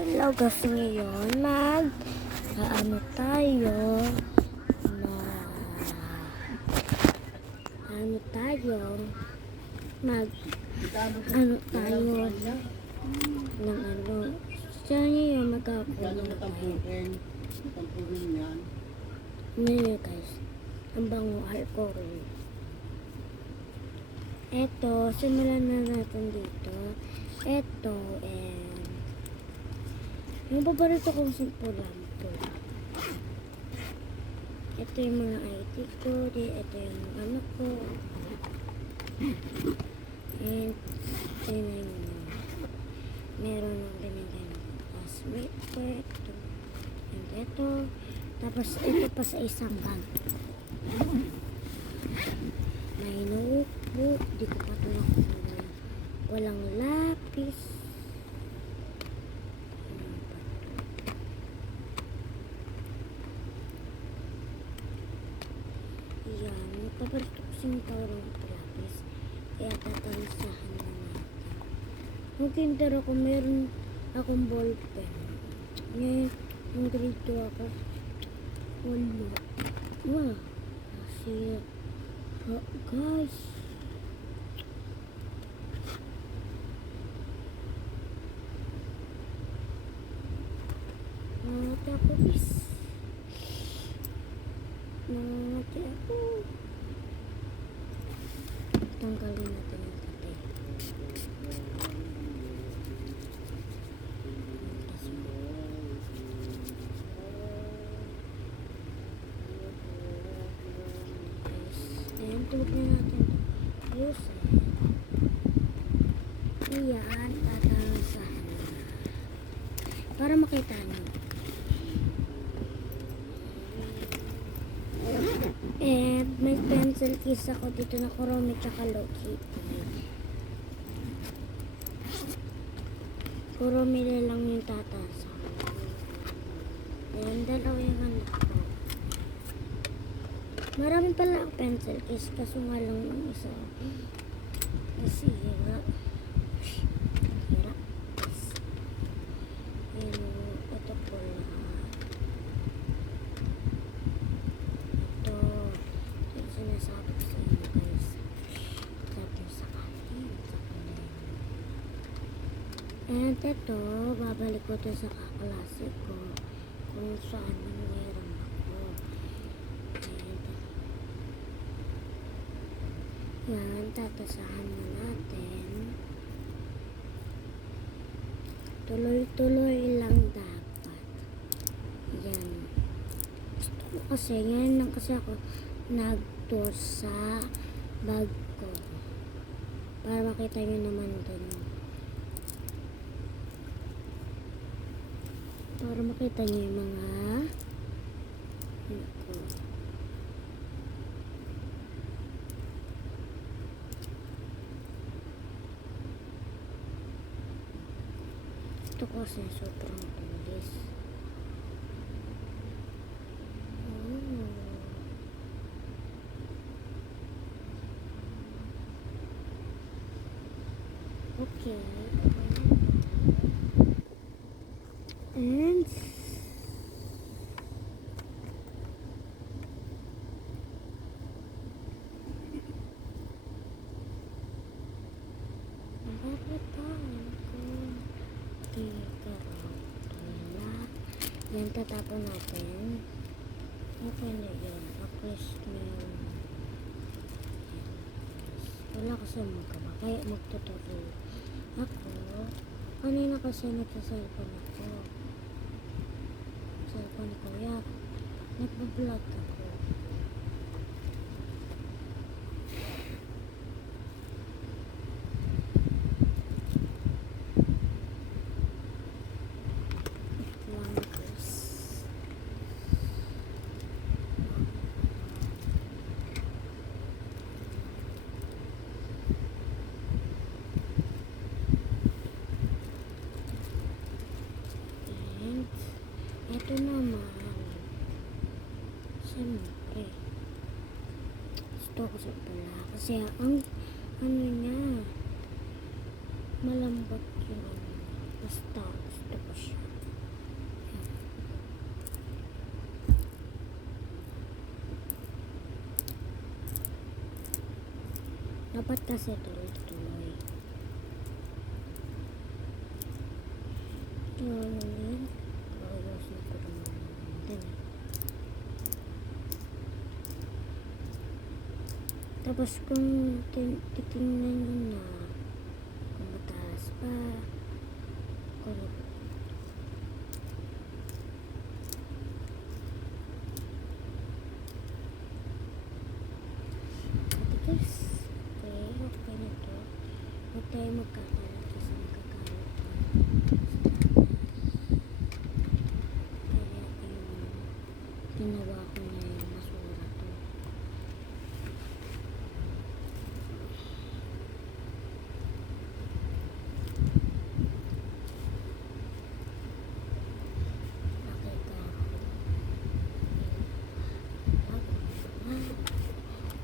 Hello guys, ngayon ano tayo na ano tayo ano tayo ng ano siya ngayon magkakaroon tayo ngayon guys, ang bango alcohol. Eto, simulan na natin dito. Eto, yung paborito kong simple lampo. Ito yung mga IT ko. Ito yung ano ko. And ito yung meron ng binigay ng classmate ko. Ito. And ito. Tapos ito pa sa isang bag. May notebook. Di ko pa ito nakuha. Walang lapis. Yan, paborito ko siyang parang lapis. Kaya tatansahan na natin. Nung kinder ako, meron akong ballpen. Ngayon, nung grade 2 ako, wala. Wah, kasi, guys. Nangangati ako, guys. Nangangati ako. Tanggalin natin yung kape. Ayan, tulog na natin. Ayusin. Iyan, tatangasahan na. Para makita nyo. And may pencil case ako dito na Kuromi tsaka Loki. Kuromi na lang yung tatasa. And dalawa yung anak ko. Marami pala ako pencil case kaso nga lang yung isa. Kasi hira. And ito po lahat. Sinasabi ko sa inyo guys, sabi sa kantin, sa kantin. And ito, babalik ko to sa kaklase ko kung saan meron ako. And yan, tatasahan na natin. Tuloy-tuloy lang dapat. Yan. Gusto ko kasi, ngayon lang kasi ako nag-tour sa bag ko para makita nyo naman dun, para makita nyo yung mga ano ko. Ito kasi sobrang tulis. Okay. And napapataan ko. Yan, tatapon natin. Okay na yun. Tapos wala kasi magkaba. Kaya magtutuloy ako. Kanina kasi nagsa-cellphone ako. Cellphone ko. Kaya nagpa-vlog ako. Ito naman, siyempre, gusto ko sa pala. Kasi ang ano niya, malambot yung ano. Basta gusto ko siya. Dapat kasi tuloy-tuloy. Yun. Ayusin ko naman din. Tapos kung titingnan nyo na kung mataas pa, kung guys, okay na to. Huwag tayo magkakalat kasi magkakalat to. Kaya ginawa ko na yung masura to.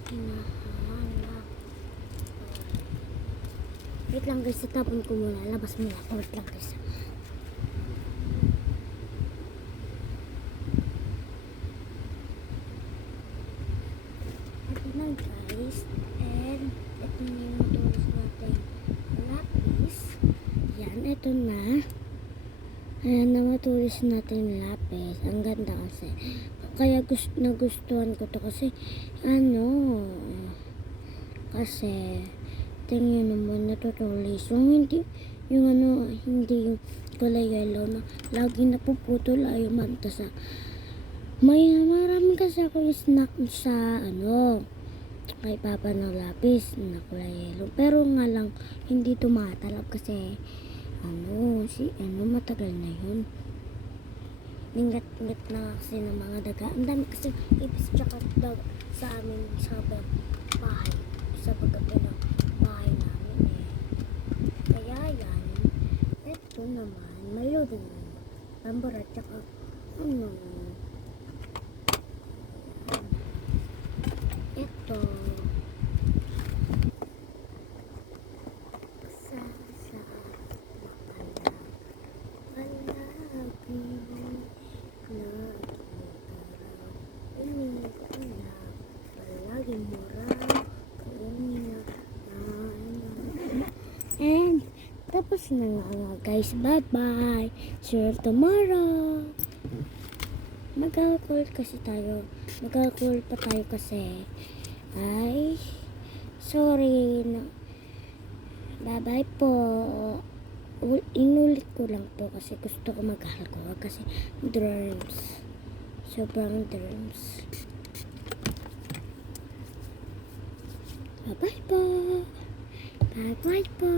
Hinahanap. Wait lang guys, tatapon ko muna. Labas muna ako. Wait lang guys. Ito na guys. And ito na yung tools natin. Lapis. Yan, ito na. Ayan na matulis natin yung lapis. Ang ganda kasi. Kaya nagustuhan ko to kasi kasi tingnan naman natutulis yung hindi yung kulay yellow na lagi napuputol ay manta sa marami kasi ako snack sa kay papa ng lapis na kulay yellow pero nga lang hindi tumatalab kasi matagal na yun. Ningat-ngat na kasi ng mga daga. Ang dami kasi ipis tsaka daga sa amin sa bahay. Sa pagkabi ng bahay namin Kaya yan. Ito naman. Mayroon. Tambora tsaka ito. And tapos na nga guys. Bye bye. See you tomorrow. Mag-alcohol kasi tayo. Mag-alcohol pa tayo kasi. Ay, sorry. Bye bye po. Inulit ko lang po kasi gusto ko mag-alcohol kasi drums. Sobrang drums. Bye-bye po. Bye-bye po.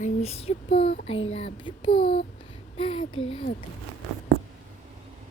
I miss you po. I love you po. Bag.